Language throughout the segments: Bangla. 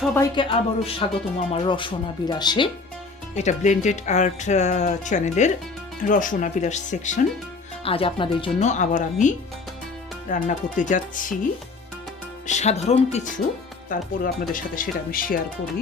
সবাইকে আবারও স্বাগতম আমার রসনা বিলাসে। এটা ব্লেন্ডেড আর্ট চ্যানেলের রসনা বিলাস সেকশন। আজ আপনাদের জন্য আবার আমি রান্না করতে যাচ্ছি সাধারণ কিছু, তারপরে আপনাদের সাথে সেটা আমি শেয়ার করি।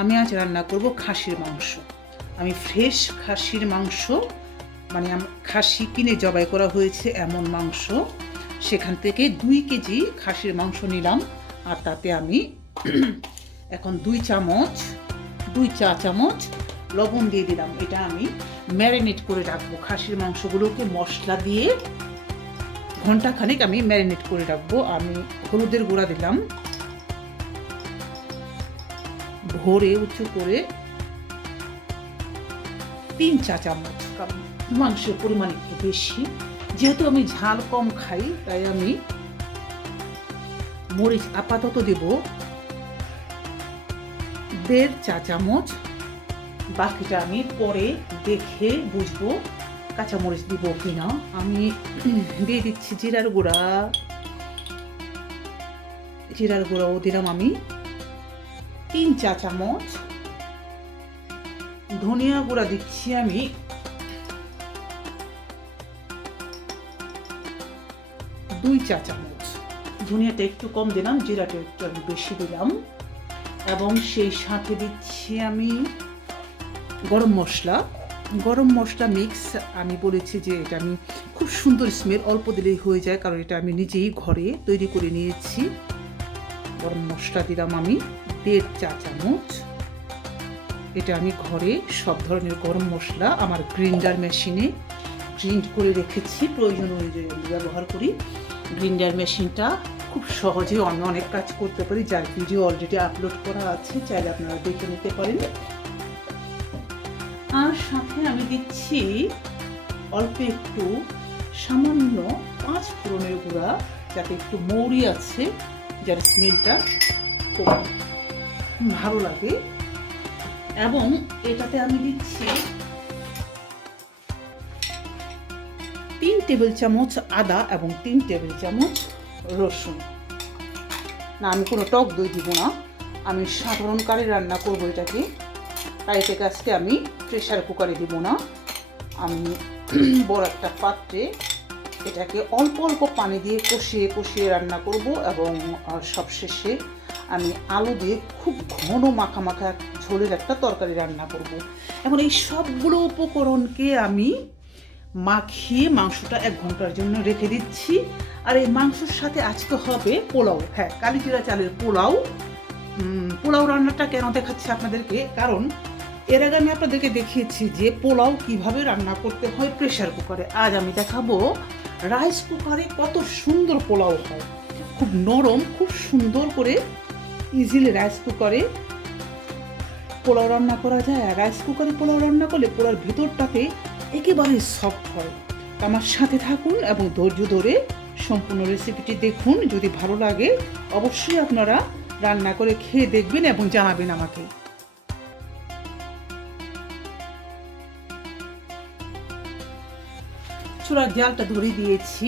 আমি আজ রান্না করব খাসির মাংস। আমি ফ্রেশ খাসির মাংস, মানে খাসি কিনে জবাই করা হয়েছে এমন মাংস, সেখান থেকে 2 কেজি খাসির মাংস নিলাম। আর তাতে আমি এখন 2 চা চামচ লবণ দিয়ে দিলাম। এটা আমি ম্যারিনেট করে রাখবো। খাসির মাংসগুলোকে মশলা দিয়ে ঘন্টাখানেক আমি ম্যারিনেট করে রাখবো। আমি হলুদের গুঁড়া দিলাম ভরে উঁচু করে 3 চা চামচ, কারণ মাংসের পরিমাণ একটু বেশি। যেহেতু আমি ঝাল কম খাই, তাই আমি মরিচ আপাতত দেব 1.5 চা চামচ। বাকিটা আমি পরে দেখে বুঝবো কাঁচামরিচ দিব কিনা। আমি দিয়ে দিচ্ছি জিরার গুঁড়াও দিলাম আমি 3 চা চামচ। ধনিয়া গুঁড়া দিচ্ছি আমি 2 চা চামচ। ধনিয়াটা একটু কম দিলাম, জিরাটা একটু আমি বেশি দিলাম। এবং সেই সাথে দিচ্ছি আমি গরম মশলা মিক্স। আমি বলেছি যে এটা আমি খুব সুন্দর স্মেল, অল্প দিলেই হয়ে যায়, কারণ এটা আমি নিজেই ঘরে তৈরি করে নিয়েছি। গরম মশলা দিলাম আমি 1.5 চা চামচ। এটা আমি ঘরে সব ধরনের গরম মশলা আমার গ্রাইন্ডার মেশিনে গ্রাইন্ড করে রেখেছি, প্রয়োজন অনুযায়ী ব্যবহার করি। গ্রাইন্ডার মেশিনটা খুব সহজে আমি অনেক কাজ করতে পারি, যার ভিডিও অলরেডি আপলোড করা আছে, চাইলে আপনারা দেখে নিতে পারেন। আর সাথে আমি দিচ্ছি অল্প একটু সামান্য 5 ফোড়নের গুঁড়া, যাতে একটু মৌরি আছে, যার স্মেলটা খুব ভালো লাগে। এবং এটাতে আমি দিচ্ছি 3 টেবিল চামচ আদা এবং 3 টেবিল চামচ রসুন। না, আমি কোনো টক দই দিব না, আমি সাধারণ কারি রান্না করবো এটাকে, তাই থেকে আজকে আমি প্রেশার কুকারে দিব না। আমি বড় একটা পাত্রে এটাকে অল্প অল্প পানি দিয়ে কষিয়ে রান্না করব। এবং সবশেষে আমি আলু দিয়ে খুব ঘন মাখা ঝোলের একটা তরকারি রান্না করব। এখন এই সবগুলো উপকরণকে আমি মাখিয়ে মাংসটা 1 ঘন্টার জন্য রেখে দিচ্ছি। আর এই মাংসের সাথে আজকে হবে পোলাও। হ্যাঁ, কালিজিরা চালের পোলাও রান্নাটা কেন দেখাচ্ছি আপনাদেরকে, কারণ এর আগে আমি আপনাদেরকে দেখিয়েছি যে পোলাও কিভাবে রান্না করতে হয় প্রেশার কুকারে। আজ আমি দেখাবো রাইস কুকারে কত সুন্দর পোলাও হয়, খুব নরম, খুব সুন্দর করে ইজিলি রাইস কুকারে পোলাও রান্না করা যায়। আর রাইস কুকারে পোলাও রান্না করলে পোলাওর ভিতরটাতে একেবারে সফট হয়। আমার সাথে থাকুন এবং ধৈর্য ধরে সম্পূর্ণ রেসিপিটি দেখুন। যদি ভালো লাগে অবশ্যই আপনারা রান্না করে খেয়ে দেখবেন এবং জানাবেন আমাকে। চুলার জালটা ধরে দিয়েছি।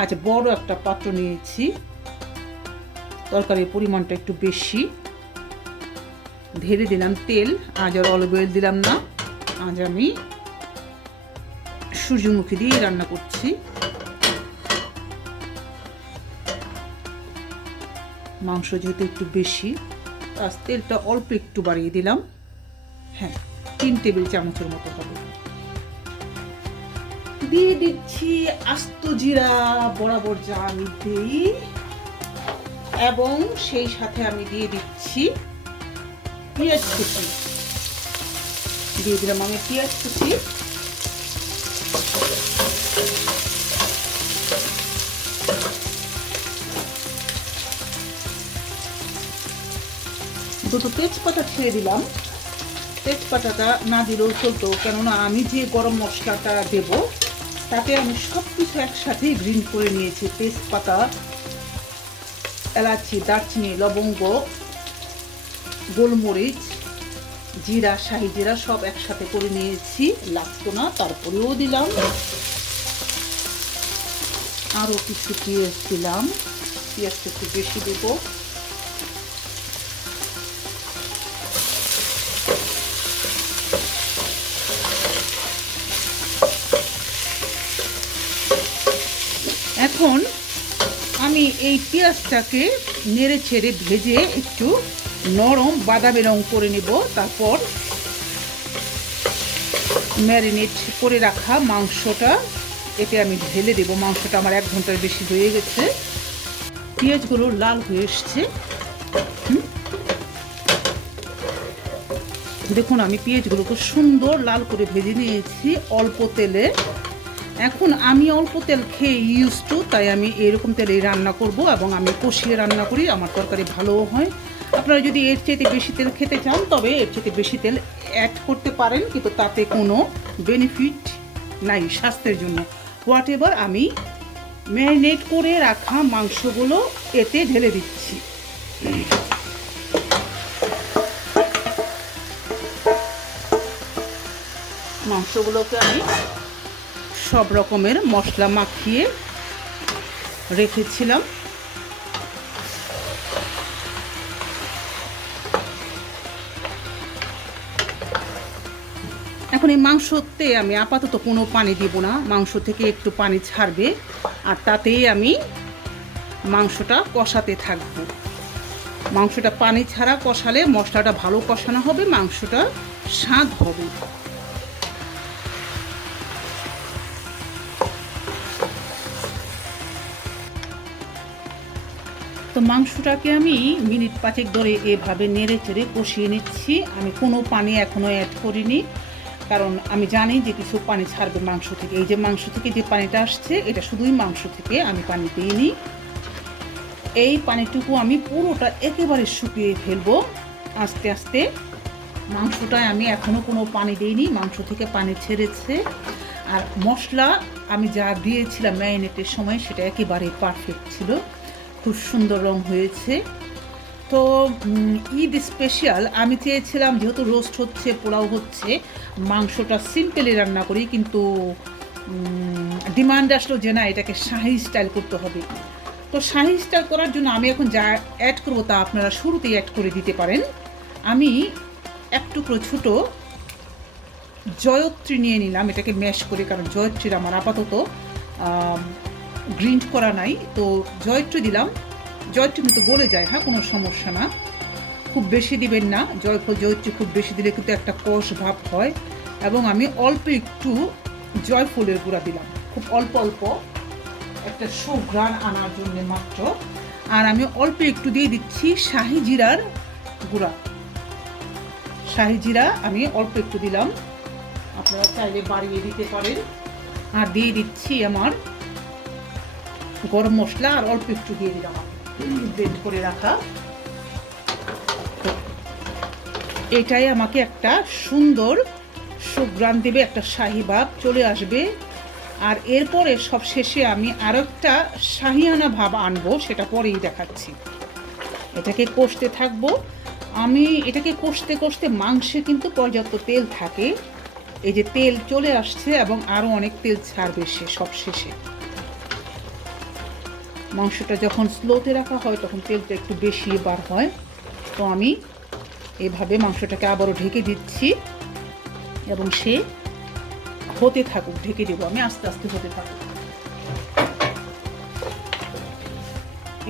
আজ বড় একটা পাত্র নিয়েছি, তরকারির পরিমাণটা একটু বেশি। ঢেলে দিলাম তেল। আজ আর অলিভ অয়েল দিলাম না, আজ আমি সূর্যমুখী দিয়ে রান্না করছি। মাংস যেহেতু একটু বেশি, আজ তেলটা অল্প একটু বাড়িয়ে দিলাম। হ্যাঁ, 3 টেবিল চামচের মতো হবে। দিয়ে দিচ্ছি আস্ত জিরা, বরাবর যা আমি দিই, এবং সেই সাথে আমি দিয়ে দিচ্ছি পেঁয়াজ কুচি। দিয়ে দিলাম আমি পেঁয়াজ কুচি। দুটো তেজপাতা ছেড়ে দিলাম। তেজপাতাটা না দিলেও চলতো, কেননা আমি যে গরম মশলাটা দেব তাতে আমি সব কিছু একসাথে গ্রিন করে নিয়েছি। তেজপাতা, এলাচি, দারচিনি, লবঙ্গ, গোলমরিচ, জিরা, শাহি জিরা সব একসাথে করে নিয়েছি, লাগতো না, তারপরেও দিলাম। আরও কিছু পেঁয়াজ দিলাম, পেঁয়াজটা একটু বেশি দেবো। এখন আমি এই পেঁয়াজটাকে নেড়ে ছেড়ে ভেজে একটু নরম বাদামি রং করে নেব। তারপর ম্যারিনেট করে রাখা মাংসটা এতে আমি ঢেলে দেবো। মাংসটা আমার 1 ঘন্টার বেশি হয়ে গেছে। পেঁয়াজগুলো লাল হয়ে এসছে। দেখুন আমি পেঁয়াজগুলোকে সুন্দর লাল করে ভেজে নিয়েছি অল্প তেলে। এখন আমি অল্প তেল খেয়ে ইউজ টু, তাই আমি এরকম তেলেই রান্না করব এবং আমি কষিয়ে রান্না করি, আমার তরকারি ভালোও হয়। আপনারা যদি এর চাইতে বেশি তেল খেতে চান তবে এর চাইতে বেশি তেল অ্যাড করতে পারেন, কিন্তু তাতে কোনো বেনিফিট নাই স্বাস্থ্যের জন্য। হোয়াট এভার, আমি ম্যারিনেট করে রাখা মাংসগুলো এতে ঢেলে দিচ্ছি। মাংসগুলোকে আমি সব রকমের মশলা মাখিয়ে রেখেছিলাম। এখন এই মাংসতে আমি আপাতত কোনো পানি দিব না, মাংস থেকে একটু পানি ছাড়বে আর তাতেই আমি মাংসটা কষাতে থাকব। মাংসটা পানি ছাড়া কষালে মশলাটা ভালো কষানো হবে, মাংসটা স্বাদ হবে। তো মাংসটাকে আমি মিনিট 5 ধরে এভাবে নেড়ে চেড়ে কষিয়ে নিচ্ছি। আমি কোনো পানি এখনও অ্যাড করিনি, কারণ আমি জানি যে কিছু পানি ছাড়বে মাংস থেকে। এই যে মাংস থেকে যে পানিটা আসছে এটা শুধুই মাংস থেকে, আমি পানি দিইনি। এই পানিটুকু আমি পুরোটা একেবারে শুকিয়ে ফেলবো আস্তে আস্তে। মাংসটায় আমি এখনও কোনো পানি দিইনি, মাংস থেকে পানি ছেড়েছে। আর মশলা আমি যা দিয়েছিলাম ম্যারিনেটের সময় সেটা একেবারে পারফেক্ট ছিল, খুব সুন্দর রং হয়েছে। তো ঈদ স্পেশাল আমি চেয়েছিলাম যেহেতু রোস্ট হচ্ছে, পোলাও হচ্ছে, মাংসটা সিম্পলি রান্না করি, কিন্তু ডিমান্ড আসলো যে না এটাকে শাহি স্টাইল করতে হবে। তো শাহি স্টাইল করার জন্য আমি এখন যা অ্যাড করবো তা আপনারা শুরুতেই অ্যাড করে দিতে পারেন। আমি এক টুকরো ছোটো জয়িত্রি নিয়ে নিলাম, এটাকে ম্যাশ করে, কারণ জয়িত্রির আমার আপাতত গ্রিন্ড করা নাই। তো জয়িত্রি দিলাম, জয়িত্রি কিন্তু গলে যায়, হ্যাঁ কোনো সমস্যা না, খুব বেশি দিবেন না। জয়িত্রি খুব বেশি দিলে কিন্তু একটা কষ ভাব হয়। এবং আমি অল্প একটু জয়ফলের গুঁড়া দিলাম, খুব অল্প অল্প, একটা সুঘ্রাণ আনার জন্য মাত্র। আর আমি অল্প একটু দিয়ে দিচ্ছি শাহি জিরার গুঁড়া। শাহি জিরা আমি অল্প একটু দিলাম, আপনারা চাইলে বাড়িয়ে দিতে পারেন। আর দিয়ে দিচ্ছি আমার গরম মশলা, আর অল্প একটু দিয়ে দিলাম ব্লেন্ড করে রাখা। এটাই আমাকে একটা সুন্দর সুঘ্রাণ দেবে, একটা শাহি ভাব চলে আসবে। আর এরপরে সব শেষে আমি আরও একটা শাহিয়ানা ভাব আনবো, সেটা পরেই দেখাচ্ছি। এটাকে কষতে থাকবো। আমি এটাকে কষতে কষতে মাংসে কিন্তু পর্যাপ্ত তেল থাকে, এই যে তেল চলে আসছে এবং আরও অনেক তেল ছাড়বে সে সব শেষে। মাংসটা যখন স্লোতে রাখা হয় তখন তেলটা একটু বেশি বার হয়। তো আমি এভাবে মাংসটাকে আবারও ঢেকে দিচ্ছি এবং সে হতে থাকুক, ঢেকে দেবো আমি, আস্তে আস্তে হতে থাকুক।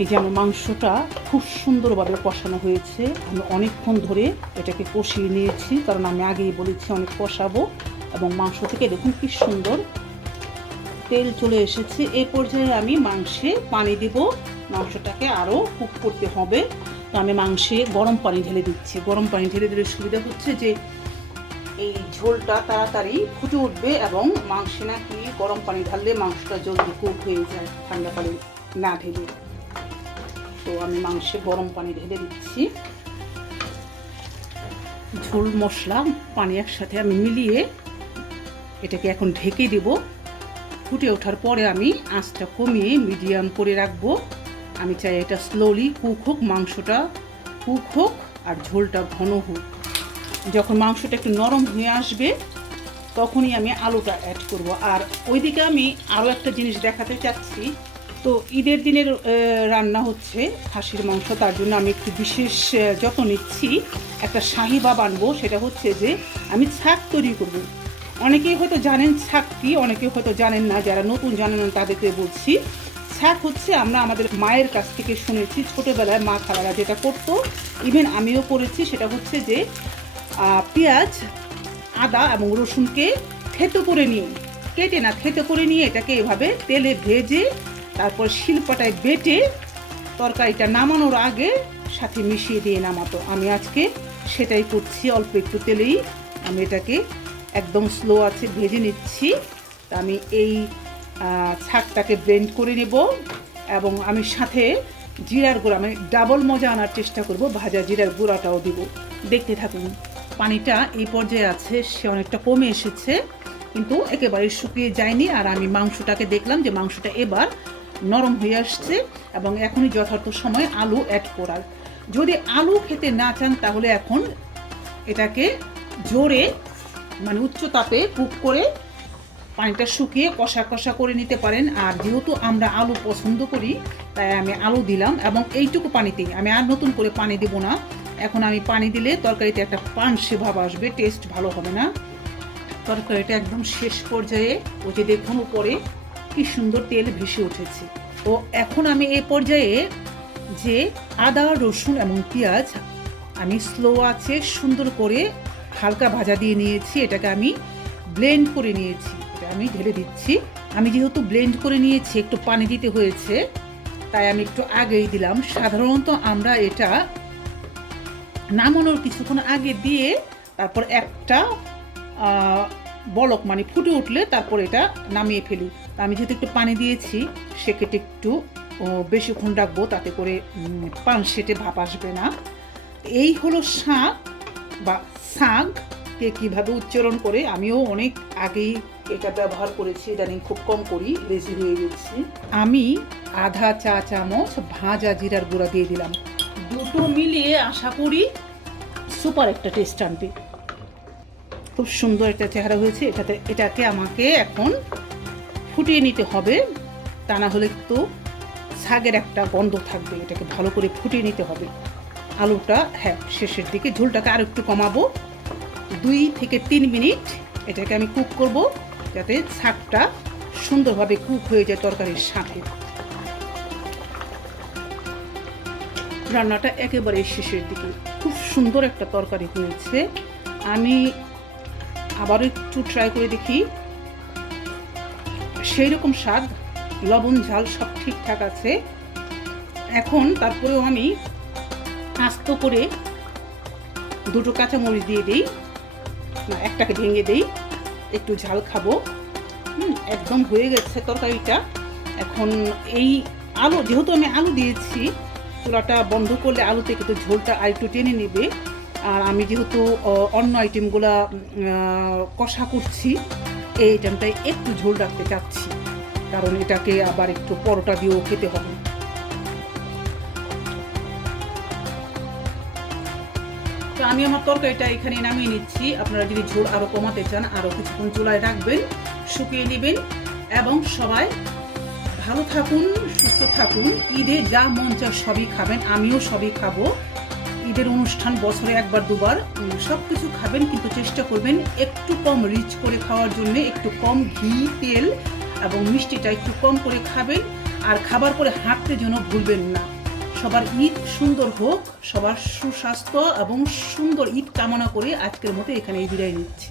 এই যে আমার মাংসটা খুব সুন্দরভাবে কষানো হয়েছে, আমি অনেকক্ষণ ধরে এটাকে কষিয়ে নিয়েছি, কারণ আমি আগেই বলেছি অনেক কষাবো। এবং মাংস থেকে দেখুন কি সুন্দর তেল চলে এসেছে। এই পর্যায়ে আমি মাংসে পানি দেব, মাংসটাকে আরও কুক করতে হবে। তো আমি মাংসে গরম পানি ঢেলে দিচ্ছি। গরম পানি ঢেলে দিলে সুবিধা হচ্ছে যে এই ঝোলটা তাড়াতাড়ি ফুটে উঠবে, এবং মাংসে নাকি গরম পানি ঢাললে মাংসটা জলদি কুক হয়ে যায় ঠান্ডা পানি না ঢেলে। তো আমি মাংসে গরম পানি ঢেলে দিচ্ছি। ঝোল মশলা পানি একসাথে আমি মিলিয়ে এটাকে এখন ঢেকে দেব। ফুটে ওঠার পরে আমি আঁচটা কমিয়ে মিডিয়াম করে রাখবো। আমি চাই এটা স্লোলি কুক হোক, মাংসটা কুক হোক আর ঝোলটা ঘন হোক। যখন মাংসটা একটু নরম হয়ে আসবে তখনই আমি আলুটা অ্যাড করব। আর ওইদিকে আমি আরও একটা জিনিস দেখাতে চাচ্ছি। তো ঈদের দিনের রান্না হচ্ছে খাসির মাংস, তার জন্য আমি একটু বিশেষ যত্ন নিচ্ছি। একটা শাহি বা বানবো, সেটা হচ্ছে যে আমি ছাক তৈরি করব। অনেকেই হয়তো জানেন ছাক কি, অনেকেই হয়তো জানেন না। যারা নতুন জানেন না তাদেরকে বলছি, ছাক হচ্ছে আমরা আমাদের মায়ের কাছ থেকে শুনেছি ছোটোবেলায় মা খালারা যেটা করতো, ইভেন আমিও করেছি। সেটা হচ্ছে যে পেঁয়াজ, আদা এবং রসুনকে থেতো করে নিয়ে, কেটে না থেতো করে নিয়ে এটাকে এভাবে তেলে ভেজে তারপর শিলপাটায় বেটে তরকারিটা নামানোর আগে সাথে মিশিয়ে দিয়ে নামাতো। আমি আজকে সেটাই করছি। অল্প একটু তেলেই আমি এটাকে একদম স্লো আছে ভেজে নিচ্ছি। তা আমি এই ছাকটাকে ব্লেন্ড করে নেব এবং আমি সাথে জিরার গুঁড়া, আমি ডাবল মজা আনার চেষ্টা করব, ভাজা জিরার গুঁড়াটাও দিব। দেখতে থাকুন। পানিটা এই পর্যায়ে আছে, সে অনেকটা কমে এসেছে কিন্তু একেবারে শুকিয়ে যায়নি। আর আমি মাংসটাকে দেখলাম যে মাংসটা এবার নরম হয়ে আসছে এবং এখনই যথার্থ সময় আলু অ্যাড করার। যদি আলু খেতে না চান তাহলে এখন এটাকে জোরে মানে উচ্চ তাপে কুক করে পানিটা শুকিয়ে কষা কষা করে নিতে পারেন। আর যেহেতু আমরা আলু পছন্দ করি তাই আমি আলু দিলাম এবং এইটুকু পানিতেই, আমি আর নতুন করে পানি দেব না। এখন আমি পানি দিলে তরকারিতে একটা পানসে ভাব আসবে, টেস্ট ভালো হবে না। তরকারিটা একদম শেষ পর্যায়ে, ওই যে দেখুন উপরে কি সুন্দর তেল ভেসে উঠেছে। তো এখন আমি এই পর্যায়ে যে আদা, রসুন এবং পেঁয়াজ আমি স্লো আছে সুন্দর করে হালকা ভাজা দিয়ে নিয়েছি, এটাকে আমি ব্লেন্ড করে নিয়েছি, এটা আমি ঢেলে দিচ্ছি। আমি যেহেতু ব্লেন্ড করে নিয়েছি একটু পানি দিতে হয়েছে, তাই আমি একটু আগেই দিলাম। সাধারণত আমরা এটা নামানোর কিছুক্ষণ আগে দিয়ে তারপর একটা বলক মানে ফুটে উঠলে তারপর এটা নামিয়ে ফেলি। আমি যেহেতু একটু পানি দিয়েছি সেক্ষেত্রে একটু বেশিক্ষণ রাখবো, তাতে করে পানসেটে ভাপ আসবে না। এই হলো শাক বা শাক, কে কীভাবে উচ্চারণ করে আমিও অনেক আগেই এটা ব্যবহার করেছি, ইদানিং খুব কম করি, লেজি হয়ে গেছি। আমি আধা চা চামচ ভাজা জিরার গুঁড়া দিয়ে দিলাম। দুটো মিলিয়ে আশা করি সুপার একটা টেস্ট আনবে। খুব সুন্দর একটা চেহারা হয়েছে। এটাকে আমাকে এখন ফুটিয়ে নিতে হবে, তা না হলে তো শাকের একটা গন্ধ থাকবে। এটাকে ভালো করে ফুটিয়ে নিতে হবে। আলুটা হ্যাঁ শেষের দিকে, ঝোলটাকে আর একটু কমাবো, 2 থেকে 3 মিনিট এটাকে আমি কুক করব যাতে শাকটা সুন্দরভাবে কুক হয়ে যায় তরকারির সাথে। রান্নাটা একেবারে শেষের দিকে, খুব সুন্দর একটা তরকারি হয়েছে। আমি আবার একটু ট্রাই করে দেখি। সেই রকম স্বাদ, লবণ ঝাল সব ঠিকঠাক আছে। এখন তারপরেও আমি আস্ত করে 2টো কাঁচামরিচ দিয়ে দিই, না একটাকে ভেঙে দিই, একটু ঝাল খাবো। একদম হয়ে গেছে তরকারিটা। এখন এই আলু, যেহেতু আমি আলু দিয়েছি, চুলাটা বন্ধ করলে আলু থেকে তো ঝোলটা আর একটু টেনে নেবে। আর আমি যেহেতু অন্য আইটেমগুলা কষা করছি, এই আইটেমটায় একটু ঝোল রাখতে চাচ্ছি, কারণ এটাকে আবার একটু পরোটা দিয়েও খেতে হবে। তো আমি আমার তরকারিটা এখানে নামিয়ে নিচ্ছি। আপনারা যদি ঝোল আরও কমাতে চান আরও কিছুক্ষণ চুলায় রাখবেন, শুকিয়ে নেবেন। এবং সবাই ভালো থাকুন, সুস্থ থাকুন। ঈদে যা মন চায় সবই খাবেন, আমিও সবই খাবো। ঈদের অনুষ্ঠান বছরে একবার দুবার, সব কিছু খাবেন, কিন্তু চেষ্টা করবেন একটু কম রিচ করে খাওয়ার জন্য, একটু কম ঘি, তেল এবং মিষ্টিটা একটু কম করে খাবেন। আর খাবার পরে হাঁটতে যেন ভুলবেন না। সবার ঈদ সুন্দর হোক, সবার সুস্বাস্থ্য এবং সুন্দর ঈদ কামনা করে আজকের মতো এখানেই বিদায় নিচ্ছি।